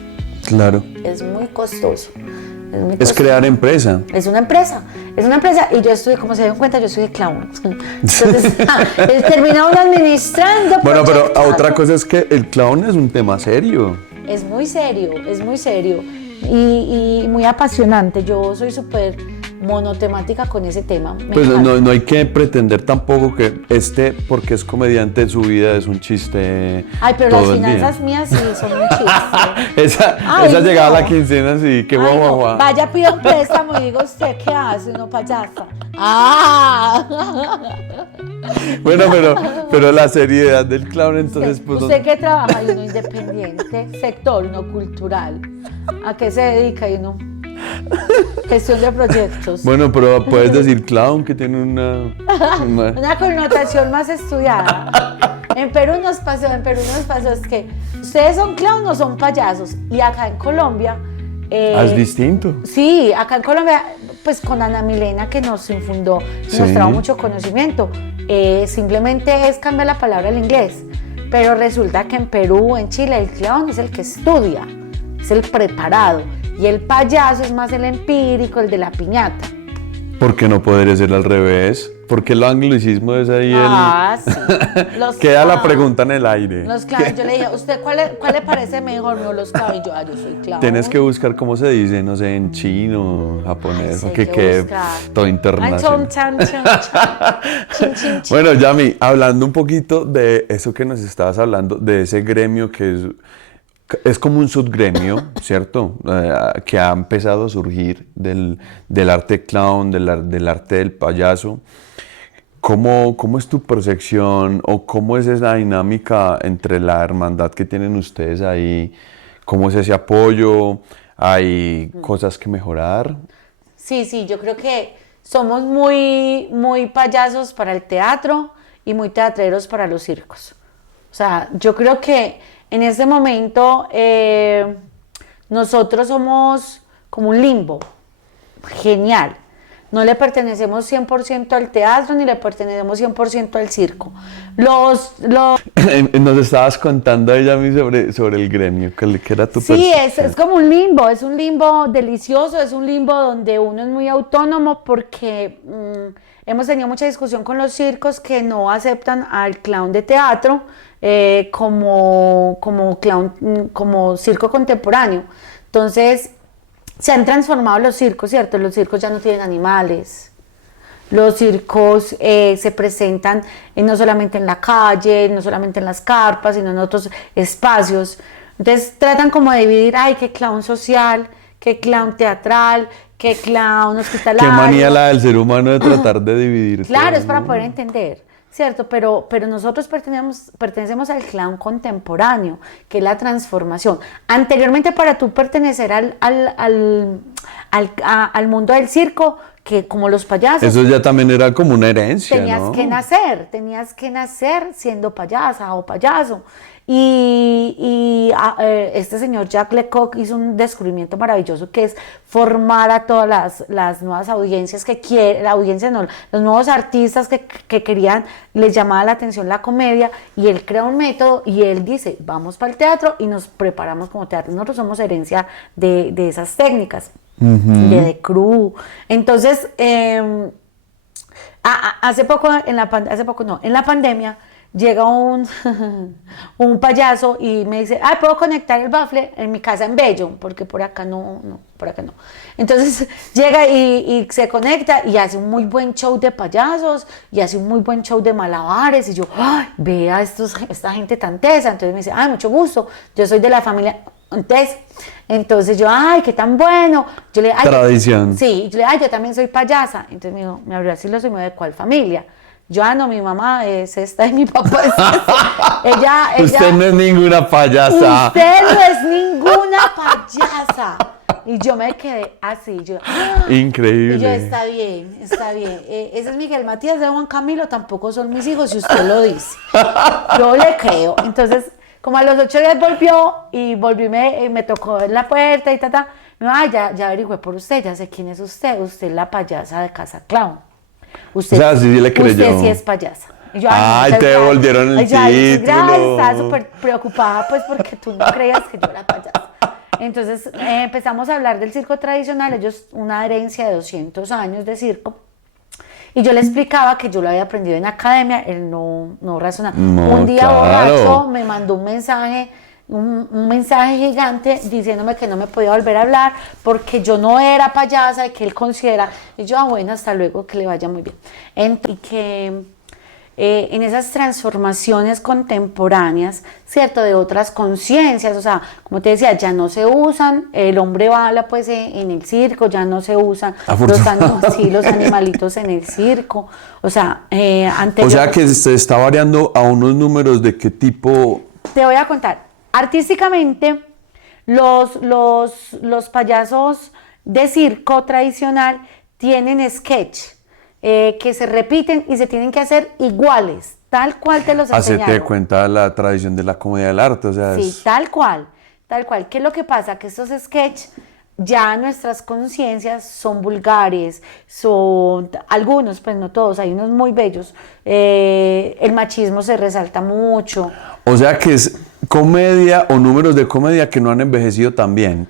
Claro. Es muy costoso. Es crear empresa. Es una empresa y yo estudié, como se dieron cuenta, yo estudié clown. Entonces, termina uno administrando. Bueno, pero otra cosa es que el clown es un tema serio. Es muy serio y muy apasionante. Yo soy súper monotemática con ese tema. Pues no hay que pretender tampoco que porque es comediante, su vida es un chiste. Ay, pero todo las el día. finanzas mías sí son un chiste. esa llegada a la quincena, sí, qué guau, guau, guau. Vaya, pida un préstamo y diga usted, ¿qué hace? Uno payasa. Bueno, pero la seriedad del clown, entonces, pues. ¿Usted qué trabaja? Y uno independiente, sector, uno cultural. ¿A qué se dedica? Y uno gestión de proyectos. Bueno, pero puedes decir clown, que tiene una connotación más estudiada. En Perú nos pasó es que ustedes son clown o son payasos. Y acá en Colombia es distinto. Sí, acá en Colombia, pues con Ana Milena, que nos infundó, nos trajo mucho conocimiento, simplemente es cambiar la palabra al inglés. Pero resulta que en Perú, en Chile, el clown es el que estudia, es el preparado. Y el payaso es más el empírico, el de la piñata. ¿Por qué no podría ser al revés? Porque el anglicismo es ahí sí. Queda la pregunta en el aire. Los clowns, yo le dije, ¿usted cuál le parece mejor? No, los clowns. Y yo soy clown. Tienes que buscar cómo se dice, no sé, en chino, japonés, que todo internacional. Bueno, Yami, hablando un poquito de eso que nos estabas hablando, de ese gremio que es como un subgremio, ¿cierto? Que ha empezado a surgir del arte clown, del arte del payaso. ¿Cómo es tu percepción o cómo es esa dinámica entre la hermandad que tienen ustedes ahí? ¿Cómo es ese apoyo? ¿Hay cosas que mejorar? Sí, yo creo que somos muy, muy payasos para el teatro y muy teatreros para los circos. O sea, yo creo que en este momento nosotros somos como un limbo genial. No le pertenecemos 100% al teatro ni le pertenecemos 100% al circo. Nos estabas contando ella a mí sobre el gremio, que era tu Sí, es como un limbo delicioso, es un limbo donde uno es muy autónomo porque hemos tenido mucha discusión con los circos que no aceptan al clown de teatro como clown, como circo contemporáneo. Entonces, se han transformado los circos, ¿cierto? Los circos ya no tienen animales. Los circos se presentan no solamente en la calle, no solamente en las carpas, sino en otros espacios. Entonces tratan como de dividir, qué clown social, qué clown teatral, qué clown hospitalario. Qué manía la del ser humano de tratar de dividir. Claro, es para poder entender. ¿Cierto? Pero nosotros pertenecemos al clown contemporáneo, que es la transformación. Anteriormente, para tú pertenecer al mundo del circo, que como los payasos. Eso ya también era como una herencia, Tenías ¿no? tenías que nacer siendo payasa o payaso. Este señor Jacques Lecoq hizo un descubrimiento maravilloso que es formar a todas las nuevas audiencias que quieren, la audiencia no, los nuevos artistas que querían, les llamaba la atención la comedia, y él crea un método y él dice, vamos para el teatro y nos preparamos como teatro. Nosotros somos herencia de esas técnicas, de crew. Entonces, hace poco, en la pandemia, llega un payaso y me dice, ¿puedo conectar el bafle en mi casa en Bello? Porque por acá no. Entonces llega y se conecta y hace un muy buen show de payasos y hace un muy buen show de malabares. Y yo, ¡ay, vea esta gente tan tesa! Entonces me dice, mucho gusto, yo soy de la familia entonces yo, qué tan bueno. Yo le, tradición. Sí, yo le, yo también soy payasa. Entonces me dijo, me abrió así los ojos, ¿de cuál familia? Yo, no, mi mamá es esta y mi papá es ella. Usted no es ninguna payasa. Usted no es ninguna payasa. Y yo me quedé así, Increíble. Y yo, está bien. Ese es Miguel Matías de Juan Camilo, tampoco son mis hijos, si usted lo dice. Yo le creo. Entonces, como a los 8 días volví, me tocó en la puerta y me dijo, ya averigüé por usted, ya sé quién es usted es la payasa de Casa Clown. Usted, o sea, sí le creyó. Usted sí es payasa. Y yo, te devolvieron el título. Gracias, estaba súper preocupada pues porque tú no creías que yo era payasa. Entonces empezamos a hablar del circo tradicional, ellos una herencia de 200 años de circo. Y yo le explicaba que yo lo había aprendido en academia, él no razonaba. Un día borracho me mandó un mensaje gigante diciéndome que no me podía volver a hablar porque yo no era payasa y que él considera. Y yo, bueno, hasta luego, que le vaya muy bien. Y que en esas transformaciones contemporáneas, ¿cierto? De otras conciencias, o sea, como te decía, ya no se usan, el hombre bala pues en el circo, ya no se usan los animalitos en el circo, o sea, O sea que se está variando a unos números de qué tipo. Te voy a contar, artísticamente los payasos de circo tradicional tienen sketch, que se repiten y se tienen que hacer iguales, tal cual te los enseñaron. Hacerte cuenta la tradición de la comedia del arte, o sea. Sí, tal cual. ¿Qué es lo que pasa? Que estos sketches, ya nuestras conciencias son vulgares, son algunos, pues no todos, hay unos muy bellos. El machismo se resalta mucho. O sea que es comedia o números de comedia que no han envejecido tan bien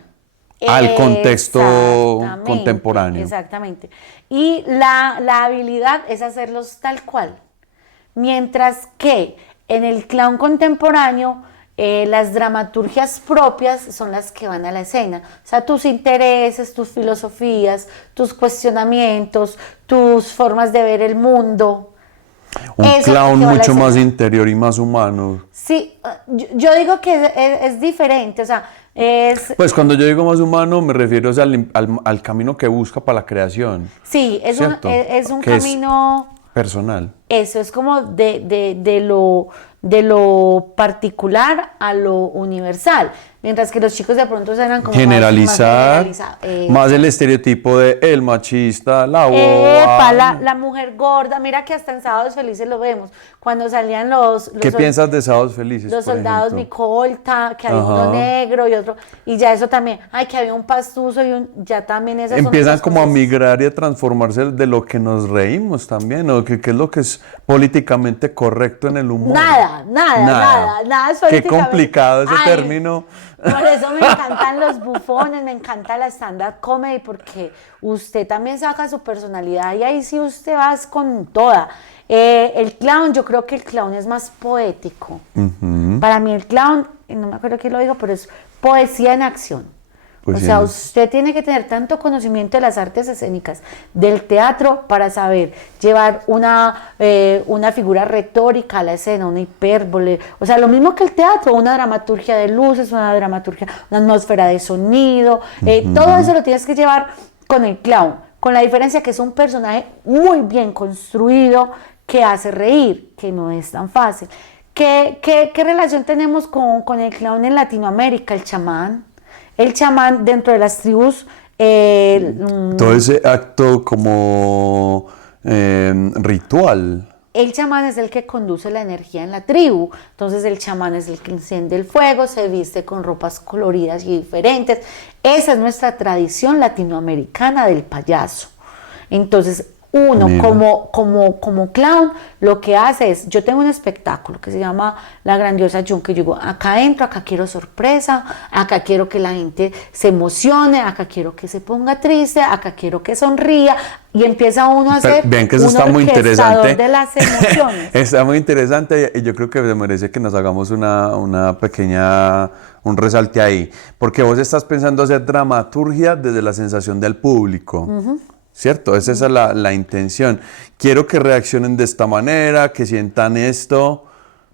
al contexto contemporáneo. Exactamente. Y la habilidad es hacerlos tal cual. Mientras que en el clown contemporáneo, las dramaturgias propias son las que van a la escena. O sea, tus intereses, tus filosofías, tus cuestionamientos, tus formas de ver el mundo. Un clown mucho más interior y más humano. Sí, yo digo que es diferente, o sea, Pues cuando yo digo más humano me refiero al camino que busca para la creación. Sí, es un camino personal. Eso es como de lo particular a lo universal. Mientras que los chicos de pronto eran como generalizar, más el estereotipo de el machista, la boba. La mujer gorda. Mira que hasta en Sábados Felices lo vemos. Cuando salían los ¿Qué piensas de Sábados Felices? Los soldados Micolta, que había uno negro y otro. Y ya eso también, que había un pastuso ya también esas empiezan como a migrar y a transformarse de lo que nos reímos también, o que es lo que es políticamente correcto en el humor. Nada es políticamente. Qué complicado ese término. Por eso me encantan los bufones, me encanta la stand-up comedy, porque usted también saca su personalidad y ahí sí usted va con toda. El clown, yo creo que el clown es más poético. Para mí el clown, no me acuerdo quién lo dijo, pero es poesía en acción. Pues o sea, usted tiene que tener tanto conocimiento de las artes escénicas, del teatro, para saber llevar una figura retórica a la escena, una hipérbole. O sea, lo mismo que el teatro, una dramaturgia de luces, una atmósfera de sonido. Todo eso lo tienes que llevar con el clown, con la diferencia que es un personaje muy bien construido, que hace reír, que no es tan fácil. ¿Qué relación tenemos con el clown en Latinoamérica? El chamán dentro de las tribus Todo ese acto como ritual. El chamán es el que conduce la energía en la tribu, entonces el chamán es el que enciende el fuego, se viste con ropas coloridas y diferentes. Esa es nuestra tradición latinoamericana del payaso. Entonces uno como clown lo que hace es, yo tengo un espectáculo que se llama La Grandiosa Jun, que yo digo, acá entro, acá quiero sorpresa, acá quiero que la gente se emocione, acá quiero que se ponga triste, acá quiero que sonría, y empieza uno a hacer Vean que eso un está muy interesante. de las emociones. Está muy interesante y yo creo que se merece que nos hagamos una pequeña, un resalte ahí, porque vos estás pensando hacer dramaturgia desde la sensación del público. ¿Cierto? Esa es la intención. Quiero que reaccionen de esta manera, que sientan esto.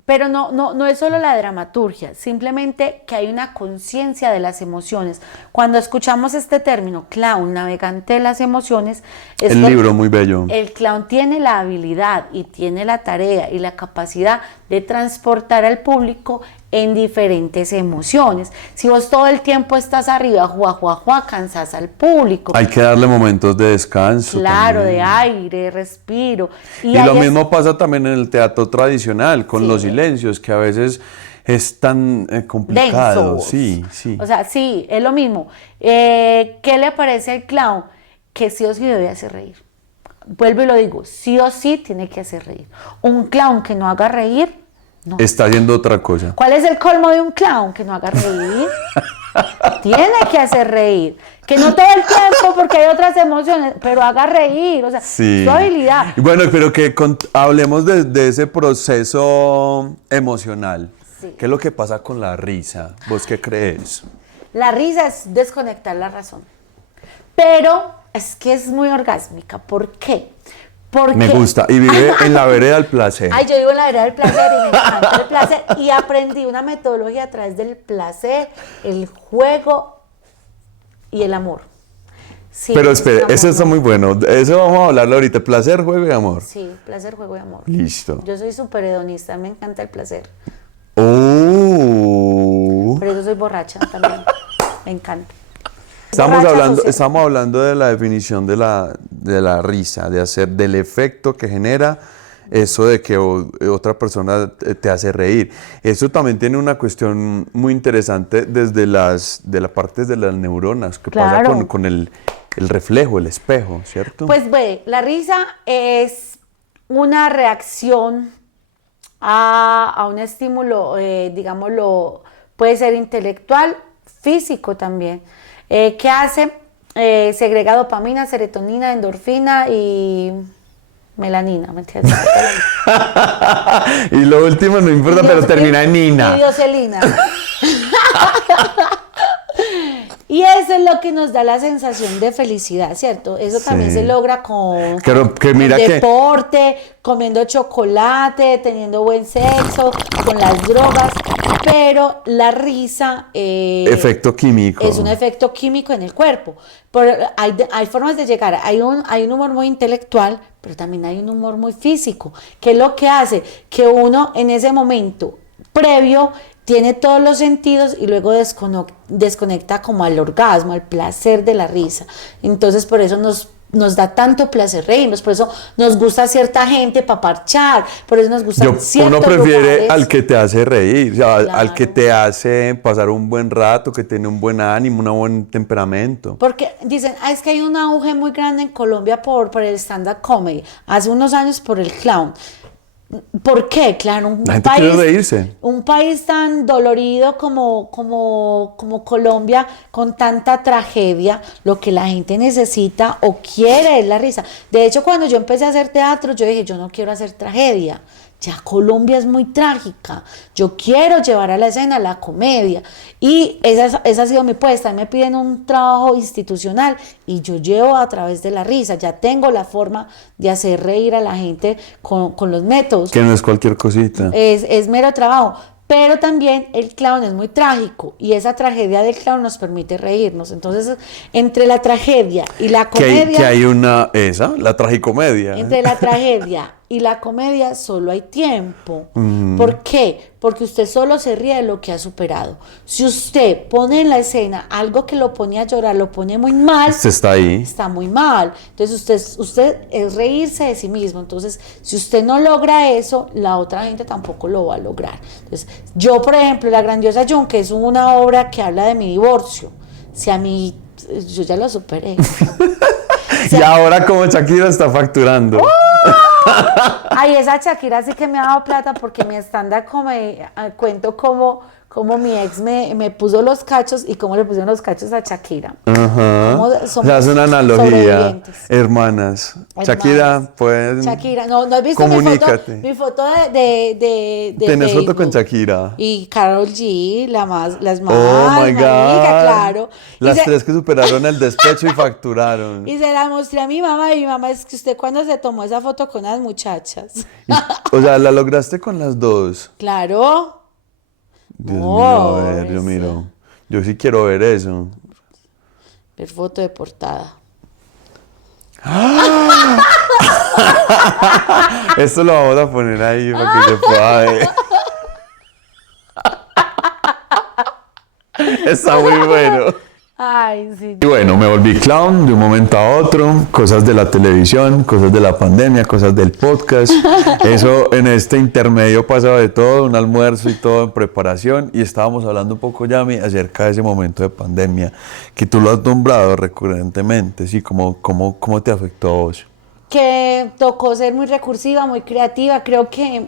Pero no es solo la dramaturgia, simplemente que hay una conciencia de las emociones. Cuando escuchamos este término, clown, navegante de las emociones, El libro muy bello. El clown tiene la habilidad y tiene la tarea y la capacidad de transportar al público en diferentes emociones. Si vos todo el tiempo estás arriba, cansás al público. Hay que darle momentos de descanso. Claro, también. de aire, respiro. Y lo mismo pasa también en el teatro tradicional, con los silencios, que a veces es tan complicado. Densos. Sí, sí. O sea, sí, es lo mismo. ¿Qué le parece al clown? Que sí o sí debe hacer reír. Vuelvo y lo digo, sí o sí tiene que hacer reír. Un clown que no haga reír, no. Está haciendo otra cosa. ¿Cuál es el colmo de un clown? Que no haga reír. Tiene que hacer reír. Que no todo el tiempo, porque hay otras emociones, pero haga reír. O sea, Sí. su habilidad. Bueno, pero que hablemos de ese proceso emocional. Sí. ¿Qué es lo que pasa con la risa? ¿Vos qué crees? La risa es desconectar la razón. Pero es que es muy orgásmica. ¿Por qué? Porque... Me gusta. Y vive en la vereda del placer. Ay, yo vivo en la vereda del placer y me encanta el placer. Y aprendí una metodología a través del placer, el juego y el amor. Sí, Pero espere, eso está amor. muy bueno. Eso vamos a hablarlo ahorita. Placer, juego y amor. Sí, placer, juego y amor. Listo. Yo soy súper hedonista, me encanta el placer. Oh. Pero yo soy borracha también. Me encanta. Estamos Borracha social. estamos hablando de la definición de la risa, del efecto que genera eso de que otra persona te hace reír. Eso también tiene una cuestión muy interesante desde de la parte de las neuronas, que pasa Claro. con el reflejo, el espejo, ¿cierto? Pues ve, la risa es una reacción a un estímulo, digámoslo, puede ser intelectual, físico también. ¿Qué hace? Segrega dopamina, serotonina, endorfina y melanina, ¿me entiendes? Y lo último no importa, pero termina en Nina. Y dioselina. Y eso es lo que nos da la sensación de felicidad, ¿cierto? Eso también Sí. se logra con Mira que- deporte, comiendo chocolate, teniendo buen sexo, con las drogas, pero la risa Efecto químico. es un efecto químico en el cuerpo. Hay formas de llegar, hay un humor muy intelectual, pero también hay un humor muy físico, que es lo que hace que uno en ese momento previo tiene todos los sentidos y luego desconecta como al orgasmo, al placer de la risa. Entonces por eso nos da tanto placer reírnos, por eso nos gusta cierta gente para parchar, por eso nos gusta Uno prefiere lugares. al que te hace reír, o sea, al Claro. que te hace pasar un buen rato, que tiene un buen ánimo, un buen temperamento. Porque dicen, es que hay un auge muy grande en Colombia por el stand-up comedy, hace unos años por el clown. ¿Por qué? Claro, La gente quiere reírse. un país tan dolorido como Colombia, con tanta tragedia, lo que la gente necesita o quiere es la risa. De hecho, cuando yo empecé a hacer teatro, yo dije, yo no quiero hacer tragedia. Ya Colombia es muy trágica. Yo quiero llevar a la escena la comedia. Y esa ha sido mi puesta. Me piden un trabajo institucional y yo llevo a través de la risa. Ya tengo la forma de hacer reír a la gente con los métodos. Que no es cualquier cosita. Es mero trabajo. Pero también el clown es muy trágico y esa tragedia del clown nos permite reírnos. Entonces, entre la tragedia y la comedia... Que hay la tragicomedia. Entre la tragedia y la comedia solo hay tiempo. ¿Por qué? Porque usted solo se ríe de lo que ha superado. Si usted pone en la escena algo que lo pone a llorar, lo pone muy mal, Usted está ahí. está muy mal. Entonces usted es reírse de sí mismo. Entonces, si usted no logra eso, la otra gente tampoco lo va a lograr. Entonces, yo, por ejemplo, La Grandiosa Yunque es una obra que habla de mi divorcio. Si a mí, yo ya lo superé. Y ahora como Shakira está facturando. Ay, esa Shakira sí que me ha dado plata porque mi stand-up cuento cómo mi ex me puso los cachos y cómo le pusieron los cachos a Shakira. Ajá. O sea, es una analogía. Hermanas. Shakira, pues. Shakira, ¿no has visto comunícate. mi foto de ¿Tenés foto Facebook? con Shakira? Y Karol G, las más, Oh my marica, God. claro. Las tres que superaron el despecho y facturaron. Y se la mostré a mi mamá y mi mamá, es que usted cuando se tomó esa foto con las muchachas. O sea, ¿la lograste con las dos? Claro. Dios No, mío, a ver, yo eso. miro. Yo sí quiero ver eso. Ver foto de portada. Esto lo vamos a poner ahí para que se pueda ver. Está muy bueno. Ay, sí. Y bueno, me volví clown de un momento a otro, cosas de la televisión, cosas de la pandemia, cosas del podcast. Eso en este intermedio pasaba de todo, un almuerzo y todo en preparación. Y estábamos hablando un poco, Yami, acerca de ese momento de pandemia, que tú lo has nombrado recurrentemente, ¿sí? ¿Cómo te afectó a vos? Que tocó ser muy recursiva, muy creativa. Creo que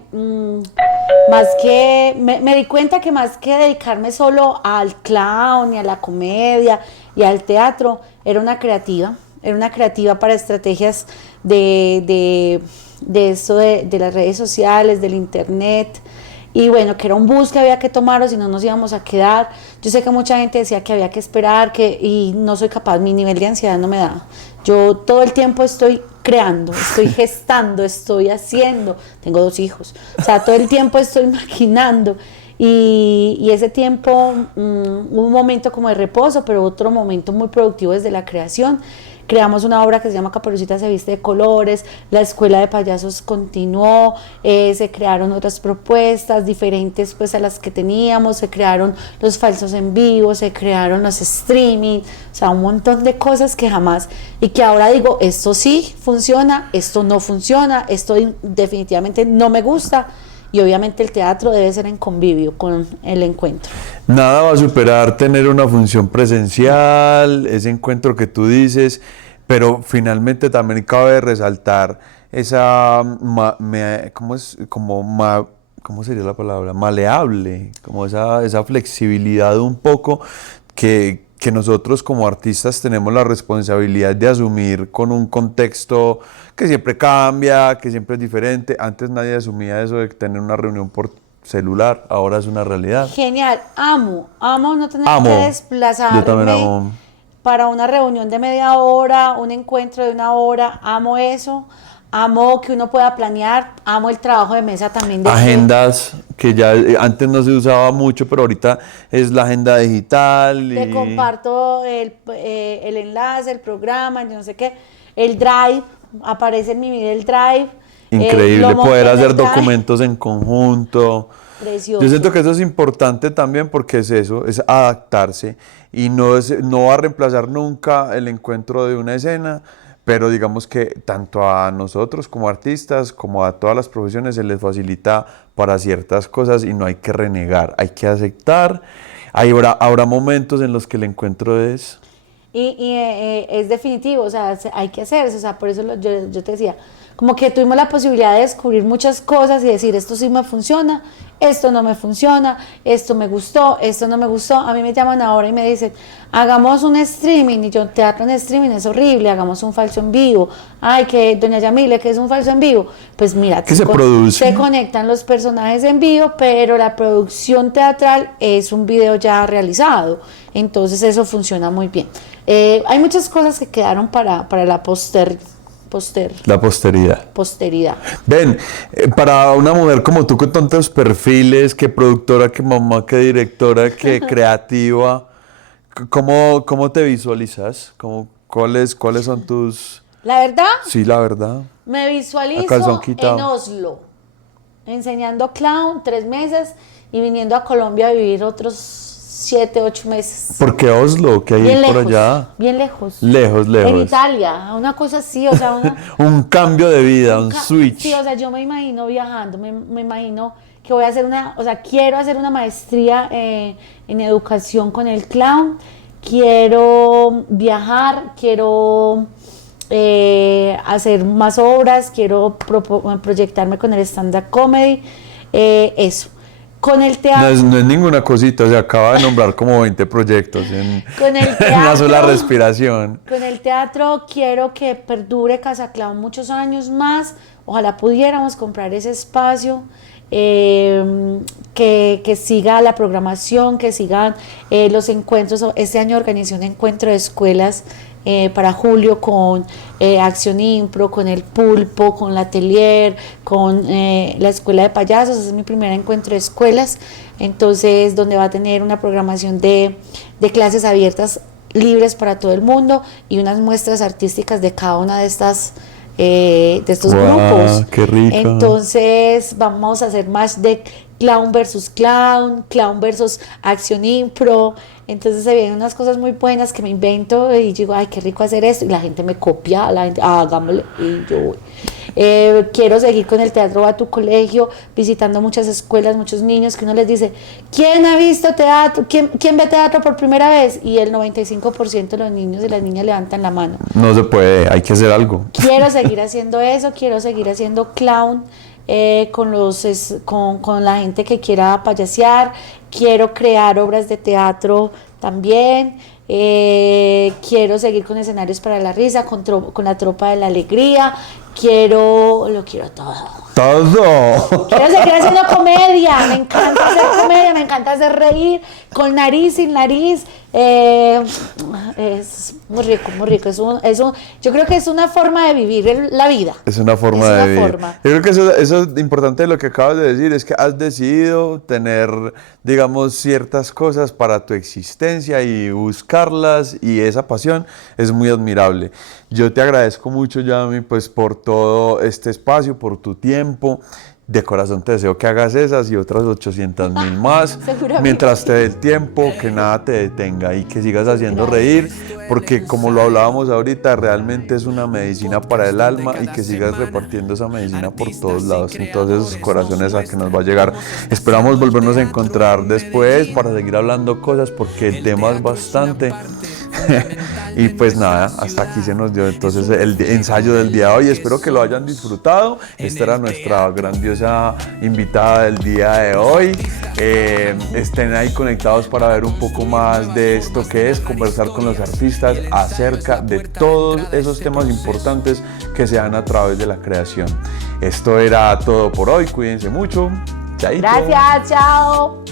más que me di cuenta que más que dedicarme solo al clown y a la comedia y al teatro, era una creativa para estrategias de eso de las redes sociales, del internet. Y bueno, que era un bus que había que tomar o si no nos íbamos a quedar. Yo sé que mucha gente decía que había que esperar, y no soy capaz, mi nivel de ansiedad no me da. Yo todo el tiempo estoy creando, estoy gestando, estoy haciendo. Tengo 2 hijos. O sea, todo el tiempo estoy maquinando. Y ese tiempo, un momento como de reposo, pero otro momento muy productivo desde la creación. Creamos una obra que se llama Caperucita se viste de colores, la escuela de payasos continuó, se crearon otras propuestas diferentes pues a las que teníamos, se crearon los falsos en vivo, se crearon los streaming, o sea, un montón de cosas que jamás, y que ahora digo, esto sí funciona, esto no funciona, esto definitivamente no me gusta. Y obviamente el teatro debe ser en convivio con el encuentro. Nada va a superar tener una función presencial, ese encuentro que tú dices, pero finalmente también cabe resaltar esa, ¿cómo sería la palabra? Maleable, como esa flexibilidad un poco que nosotros como artistas tenemos la responsabilidad de asumir con un contexto que siempre cambia, que siempre es diferente. Antes nadie asumía eso de tener una reunión por celular, ahora es una realidad. Genial, amo no tener que desplazarme para una reunión de media hora, un encuentro de 1 hora, amo eso. Amo que uno pueda planear, amo el trabajo de mesa también. Agendas que ya antes no se usaba mucho, pero ahorita es la agenda digital. Te comparto el enlace, el programa, yo no sé qué. El Drive, aparece en mi vida el Drive. Increíble poder hacer documentos en conjunto. Precioso. Yo siento que eso es importante también porque es eso, es adaptarse y no va a reemplazar nunca el encuentro de una escena. Pero digamos que tanto a nosotros como artistas, como a todas las profesiones se les facilita para ciertas cosas y no hay que renegar, hay que aceptar. Habrá momentos en los que el encuentro es... Es definitivo, o sea, hay que hacerse, o sea, por eso yo te decía, como que tuvimos la posibilidad de descubrir muchas cosas y decir, esto sí me funciona, esto no me funciona, esto me gustó, esto no me gustó. A mí me llaman ahora y me dicen, hagamos un streaming, y yo, teatro en streaming es horrible, hagamos un falso en vivo. Ay, que doña Yamile, que es un falso en vivo. Pues mira, ¿qué se produce? Se conectan los personajes en vivo, pero la producción teatral es un video ya realizado, entonces eso funciona muy bien. Hay muchas cosas que quedaron para la la posteridad. Ven, para una mujer como tú con tantos perfiles, que productora, que mamá, que directora, que creativa, ¿cómo te visualizas? ¿Cuáles son tus...? ¿La verdad? Sí, la verdad. Me A visualizo calzón quitado. en Oslo, enseñando clown 3 meses y viniendo a Colombia a vivir otros 7, 8 meses. ¿Por qué Oslo? ¿Qué hay Bien por lejos, allá? bien lejos. Lejos, En lejos. Italia, una cosa así, o sea, Un cambio de vida, un switch. Sí, o sea, yo me imagino viajando, me imagino que voy a hacer o sea, quiero hacer una maestría en educación con el clown, quiero viajar, quiero hacer más obras, quiero proyectarme con el stand-up comedy, eso. Con el No teatro, no es ninguna cosita, se acaba de nombrar como 20 proyectos con el en una sola teatro, respiración. con el teatro quiero que perdure Casa Clown muchos años más. Ojalá pudiéramos comprar ese espacio, que siga la programación, que sigan los encuentros. Este año organizé un encuentro de escuelas para julio con Acción Impro, con el Pulpo, con la Atelier, con la Escuela de Payasos. Ese es mi primer encuentro de escuelas, entonces donde va a tener una programación de clases abiertas, libres para todo el mundo, y unas muestras artísticas de cada una de estos grupos. ¡Qué rico! Entonces vamos a hacer más de clown versus clown, clown versus acción impro. Entonces se vienen unas cosas muy buenas que me invento y digo, ay, qué rico hacer esto, y la gente me copia, la gente, hagámosle, y yo voy. Quiero seguir con el teatro Va a tu colegio, visitando muchas escuelas, muchos niños, que uno les dice, ¿quién ha visto teatro? ¿Quién ve teatro por primera vez? Y el 95% de los niños y las niñas levantan la mano. No se puede, hay que hacer algo. Quiero seguir haciendo eso, quiero seguir haciendo clown con la gente que quiera payasear, quiero crear obras de teatro también, quiero seguir con escenarios para la risa, con la tropa de la alegría, lo quiero todo. ¡Todo! Quiero seguir haciendo comedia, me encanta hacer comedia, me encanta hacer reír, con nariz, sin nariz. Es muy rico, muy rico. Yo creo que es una forma de vivir la vida. Es una forma de vivir. Yo creo que eso es importante de lo que acabas de decir, es que has decidido tener, digamos, ciertas cosas para tu existencia y buscarlas, y esa pasión es muy admirable. Yo te agradezco mucho, Yami, pues por todo este espacio, por tu tiempo. De corazón te deseo que hagas esas y otras 800.000 más, mientras te dé el tiempo, que nada te detenga y que sigas haciendo reír, porque como lo hablábamos ahorita, realmente es una medicina para el alma, y que sigas repartiendo esa medicina por todos lados, en todos esos corazones a que nos va a llegar. Esperamos volvernos a encontrar después para seguir hablando cosas, porque el tema es bastante. Y pues nada, hasta aquí se nos dio entonces el ensayo del día de hoy. Espero que lo hayan disfrutado. Esta era nuestra grandiosa invitada del día de hoy. Estén ahí conectados para ver un poco más de esto que es conversar con los artistas acerca de todos esos temas importantes que se dan a través de la creación. Esto era todo por hoy. Cuídense mucho. Chaito. Gracias, chao.